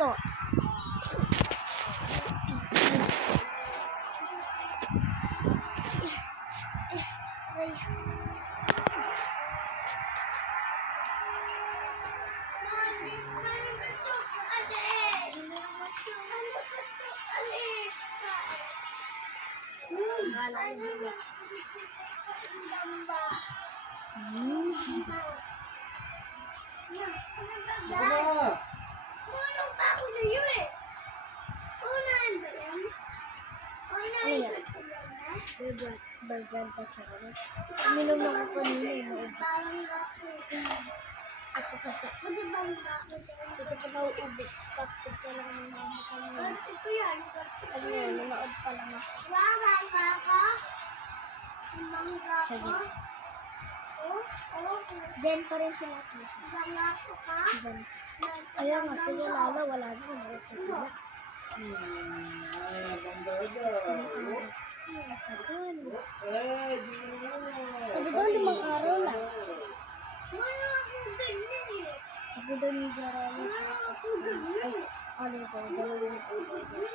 Ito. Aray. Tulong pa ako sa iyo eh. Unahan ba yan? Unahan ba yan? Burger pa siya. Uminom ako kanina eh. Naubos. Parang ako. Ako kasi. Pwede bang ako dyan? Hindi ko pa nauubos. Kapag ka lang ng mama kanina. Ito yan. Ano yun, nanood pa lang ako. Mangga ka? Mangga ka? Diyan pa rin sila. Mangga ka? Diyan. Ayaw nga sila lalo. Wala na. Umalis na sila. Sabi daw 5 araw lang. Wala akong ganyan eh. Sabi daw ni Jarano. Wala akong ganyan. Ano ito? Dalawang ubos.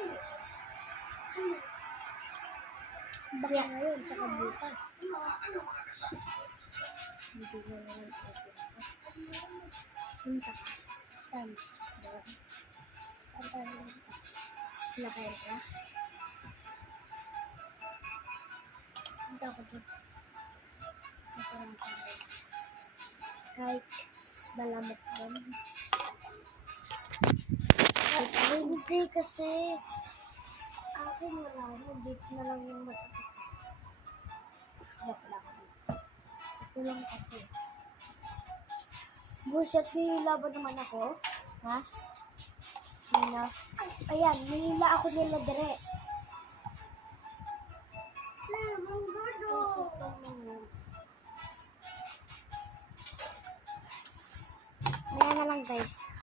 Baka ngayon, tsaka bukas. Hindi na naman punta ka. Saan? Doon. Saan tayo punta? Nakain ka? Punta ko doon. Punta lang tayo. Kahit malamot doon. Hindi kasi akin wala na. Dito na lang yung masakit. Joke lang. Ito lang ako. Buset, nilila ba naman ako? Ha? Nila? Ayan, nilila ako nila dire. Ayan na lang guys.